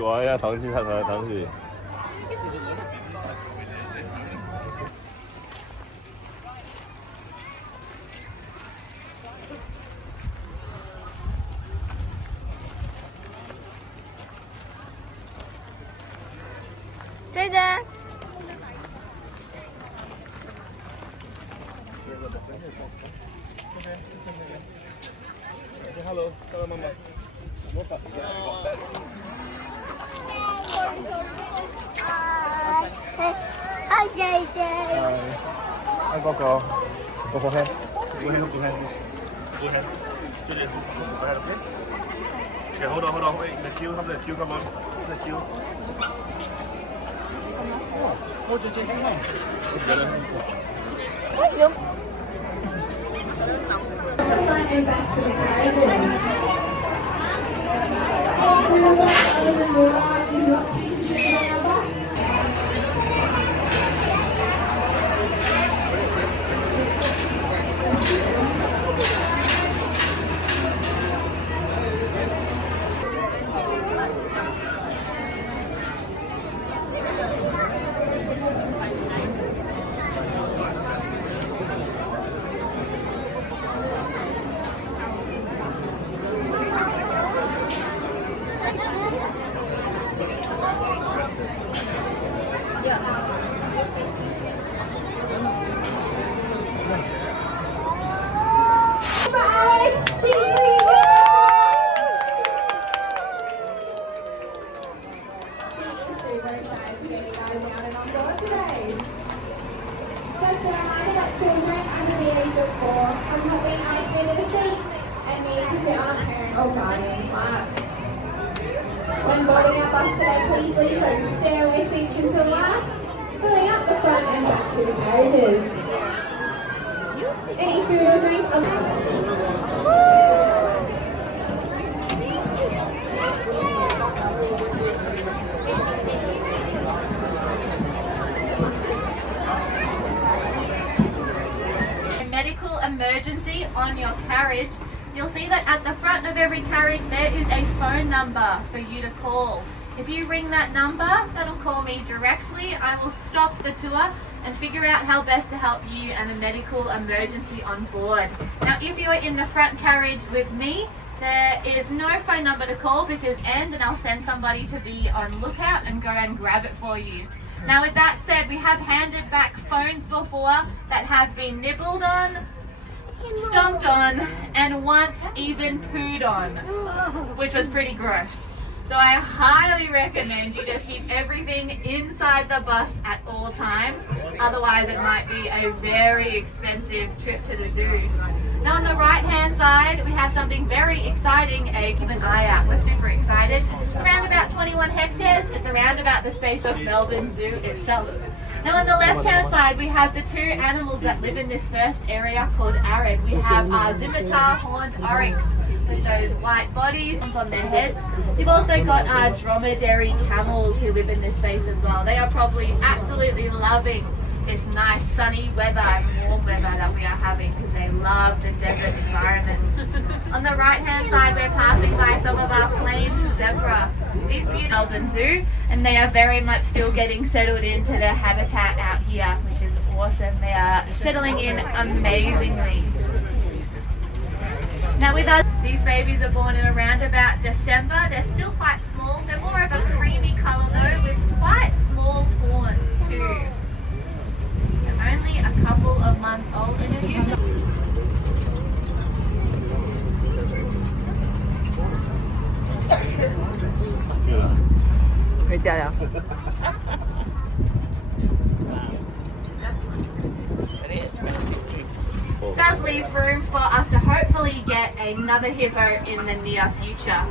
哇呀，糖去，糖去。追着。Hello，叫妈妈。Hi JJ。Hi Coco. Go for hand. Go hand, go hand. Go hand. Go hand, okay? Okay, hold on. Wait, the queue, the queue, come on. The queue. 我直接去看。有。Just a reminder that children under the age of 4 have not been allocated a seat and need to sit on a parent or guardian's lap. When boarding our bus today, please leave those stairway seats until last, filling up the front and back to the carriages. Any food or drink medical emergency on your carriage, you'll see that at the front of every carriage there is a phone number for you to call. If you ring that number, that'll call me directly. I will stop the tour and figure out how best to help you and a medical emergency on board. Now, if you're in the front carriage with me, there is no phone number to call because and I'll send somebody to be on lookout and go and grab it for you. Now, with that said, we have handed back phones before that have been nibbled on, stomped on, and once even pooed on, which was pretty gross. So I highly recommend you just keep everything inside the bus at all times, otherwise it might be a very expensive trip to the zoo. Now on the right hand side we have something very exciting. Keep an eye out, we're super excited. It's around about 21 hectares, it's around about the space of Melbourne Zoo itself. Now on the left hand side we have the two animals that live in this first area called arid. We have our Zimitar horned oryx with those white bodies on their heads. We've also got our dromedary camels who live in this space as well. They are probably absolutely loving this nice sunny weather and warm weather that we are having because they love the desert environments. On the right hand side we're passing by some of our plains zebra. These beautiful Melbourne Zoo, and they are very much still getting settled into their habitat out here, which is awesome. They are settling in amazingly. Now with us, these babies are born in around about December. They're still quite small. They're more of a creamy colour though, with quite small horns too. They're only a couple of months old and are usually... does leave room for us to hopefully get another hippo in the near future.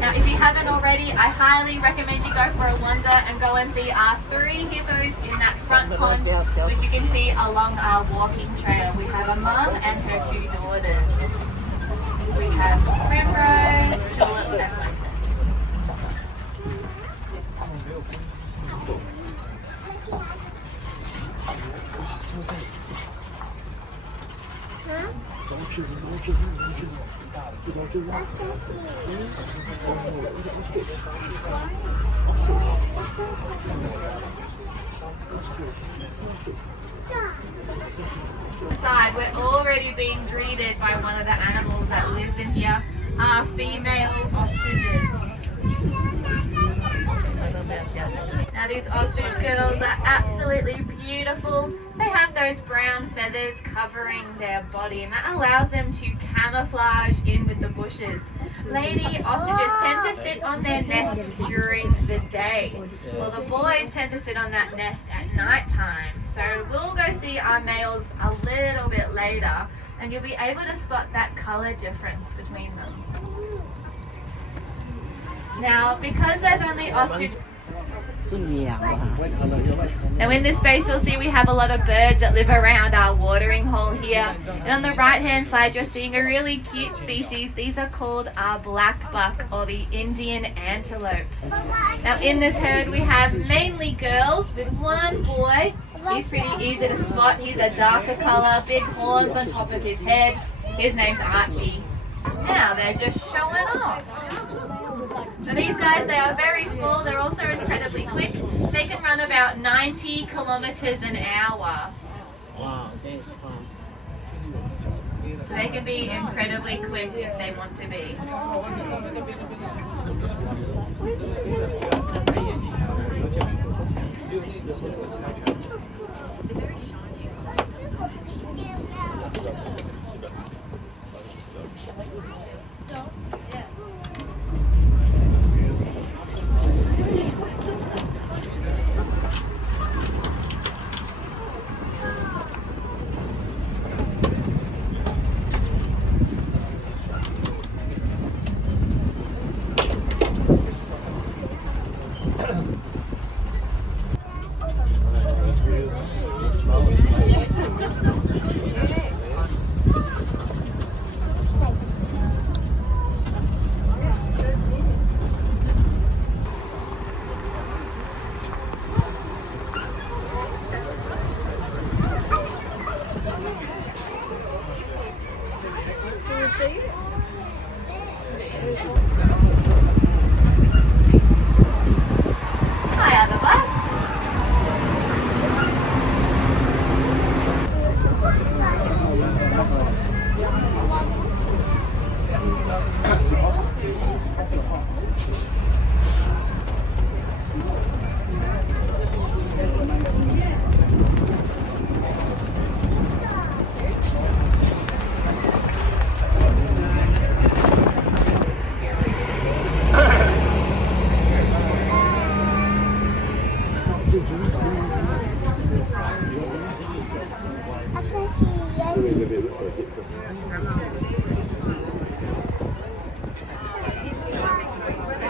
Now if you haven't already, I highly recommend you go for a wander and go and see our 3 hippos in that front pond, which you can see along our walking trail. We have a mum and her 2 daughters. We have Primrose, Tulip and Lotus. Inside, we're already being greeted by one of the animals that lives in here, our female ostriches. Now these ostrich girls are absolutely beautiful. They have those brown feathers covering their body, and that allows them to camouflage in with the bushes. Lady ostriches tend to sit on their nest during the day, while the boys tend to sit on that nest at night time. So we'll go see our males a little bit later, and you'll be able to spot that color difference between them. Now, because there's only ostrich, now in this space you'll see we have a lot of birds that live around our watering hole here. And on the right hand side you're seeing a really cute species. These are called our black buck, or the Indian antelope. Now in this herd we have mainly girls with one boy. He's pretty easy to spot. He's a darker colour, big horns on top of his head. His name's Archie. Now they're just showing off. So these guys, they are very small. They're also incredibly quick. They can run about 90 kilometers an hour. Wow, that's fast. So they can be incredibly quick if they want to be. Hi, other bus.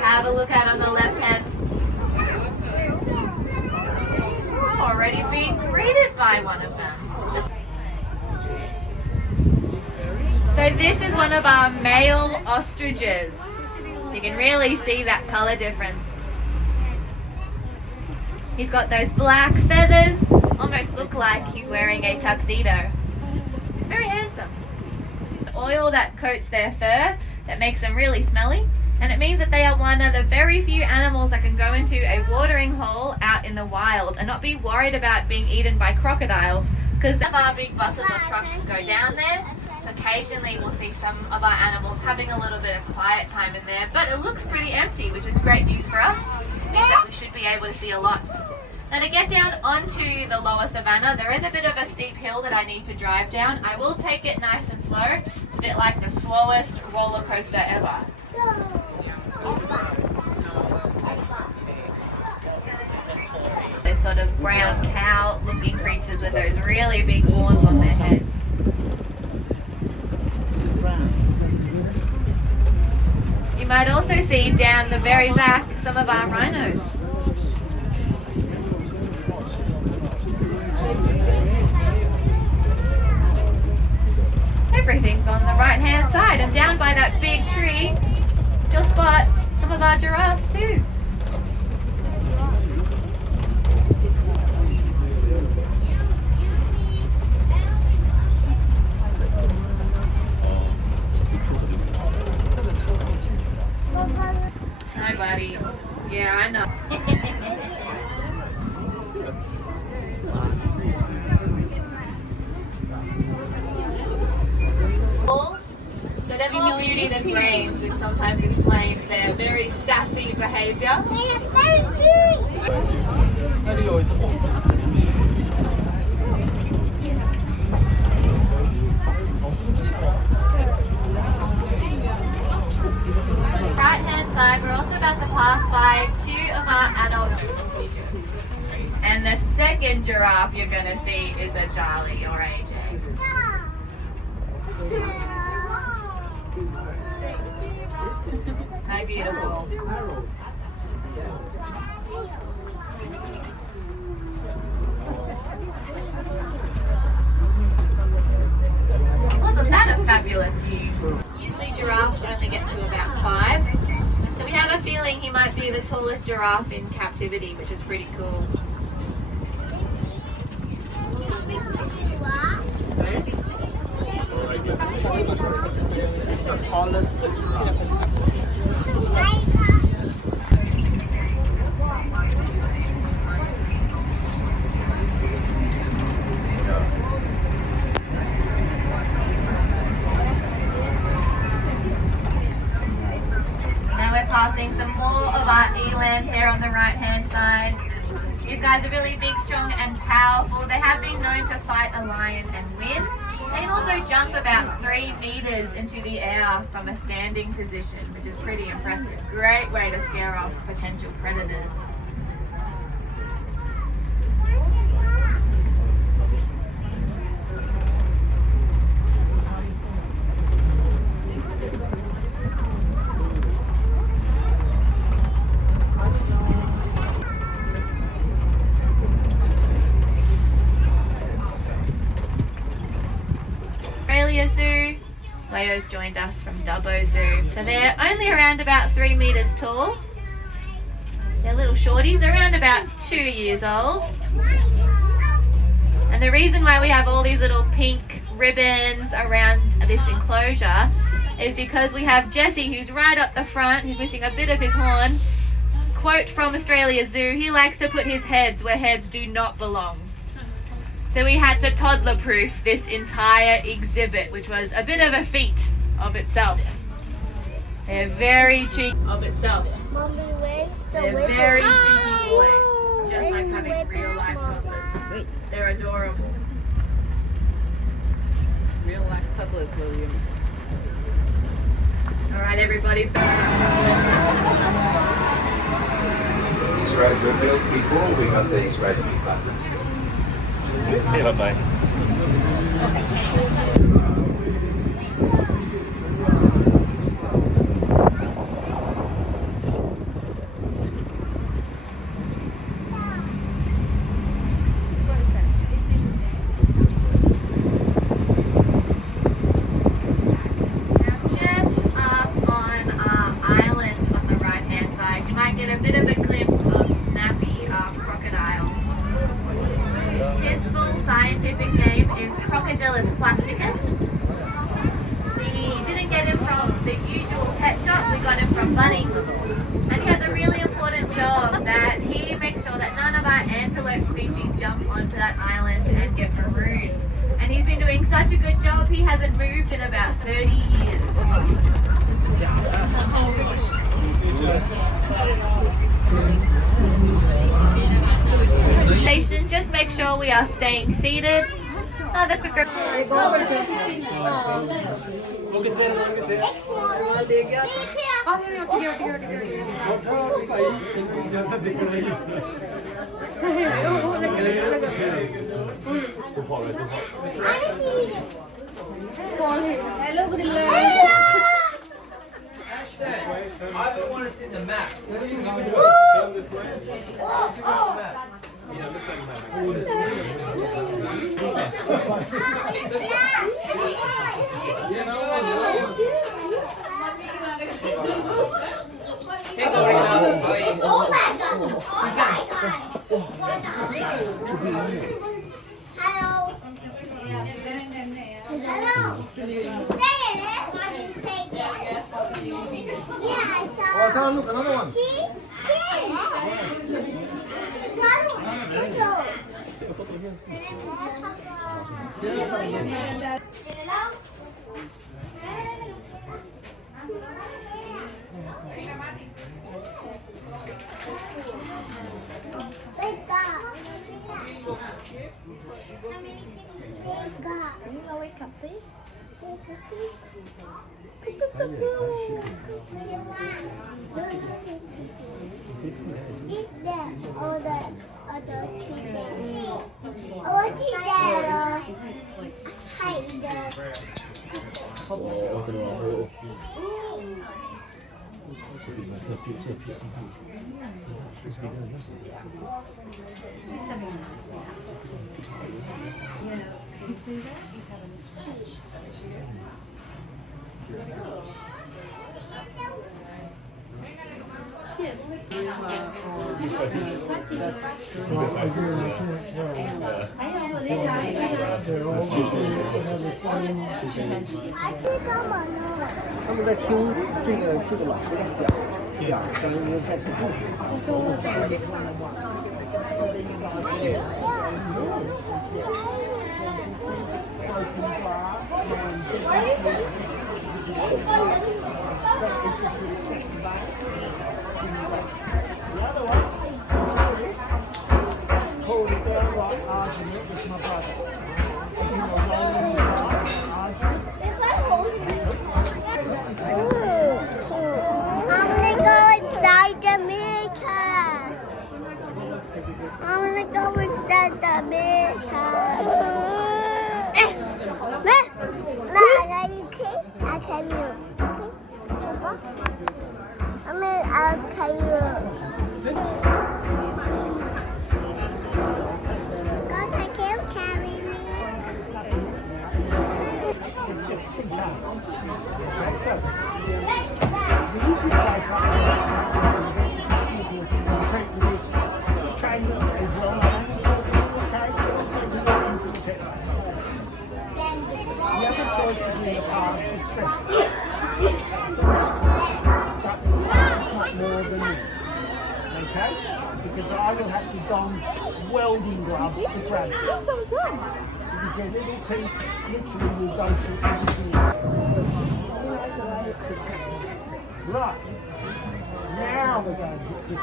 Have a look out on the left hand. Already being greeted by one of them. So this is one of our male ostriches. So you can really see that color difference. He's got those black feathers, almost look like he's wearing a tuxedo. He's very handsome. Oil that coats their fur that makes them really smelly. And it means that they are one of the very few animals that can go into a watering hole out in the wild and not be worried about being eaten by crocodiles, because some of our big buses or trucks go down there. So occasionally we'll see some of our animals having a little bit of quiet time in there, but it looks pretty empty, which is great news for us. It means that we should be able to see a lot. Now to get down onto the lower savannah, there is a bit of a steep hill that I need to drive down. I will take it nice and slow. It's a bit like the slowest roller coaster ever. Those sort of brown cow looking creatures with those really big horns on their heads. You might also see down the very back some of our rhinos. Everything's on the right hand side, and down by that big tree you'll spot some of our giraffes too. So they're more beauty than brains, which sometimes explains their very sassy behaviour. Right hand side, we're also about to pass by 2 of our adult and the second giraffe you're going to see is a Charlie or AJ. How beautiful. Wasn't that a fabulous view? Usually giraffes only get to about 5. So we have a feeling he might be the tallest giraffe in captivity, which is pretty cool. It's the tallest. Now we're passing some more of our eland here on the right hand side. These guys are really big, strong and powerful. They have been known to fight a lion and win. They can also jump about 3 meters into the air from a standing position, which is pretty impressive. Great way to scare off potential predators. Australia Zoo. Leo's joined us from Dubbo Zoo. So they're only around about 3 meters tall. They're little shorties, around about 2 years old. And the reason why we have all these little pink ribbons around this enclosure is because we have Jesse, who's right up the front. He's missing a bit of his horn. Quote from Australia Zoo, he likes to put his heads where heads do not belong. So we had to toddler-proof this entire exhibit, which was a bit of a feat of itself. They're very cheeky of itself. Mommy, where's the They're whip? very cheeky boys, just like having real-life toddlers. They're adorable. Real life toddlers, William. All right, everybody. These roads were built before we got these great big buses. Hey, bye-bye. Scientific name is Crocodilus plasticus. We didn't get him from the usual pet shop, we got him from Bunnings. And he has a really important job that he makes sure that none of our antelope species jump onto that island and get marooned. And he's been doing such a good job, he hasn't moved in about 30 years. Station, just make sure we are staying seated. Another quicker. I don't want to see the map. Hello. Hello. Yeah, I saw. Oh, look, another one. See? See? Another one. 他们在听这个老师讲，对呀，相当于在自己。Because I will have to don welding gloves to grab it. Because their little teeth literally will go through everything. Right. Now we're going to get this.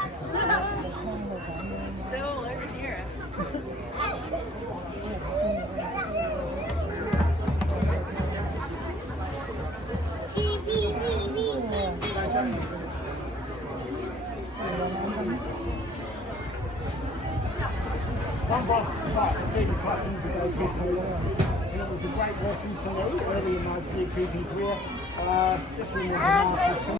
Still over here. One boss, like 30 plus years ago, said to me, and it was a great lesson for me early in my GP career. Just remember,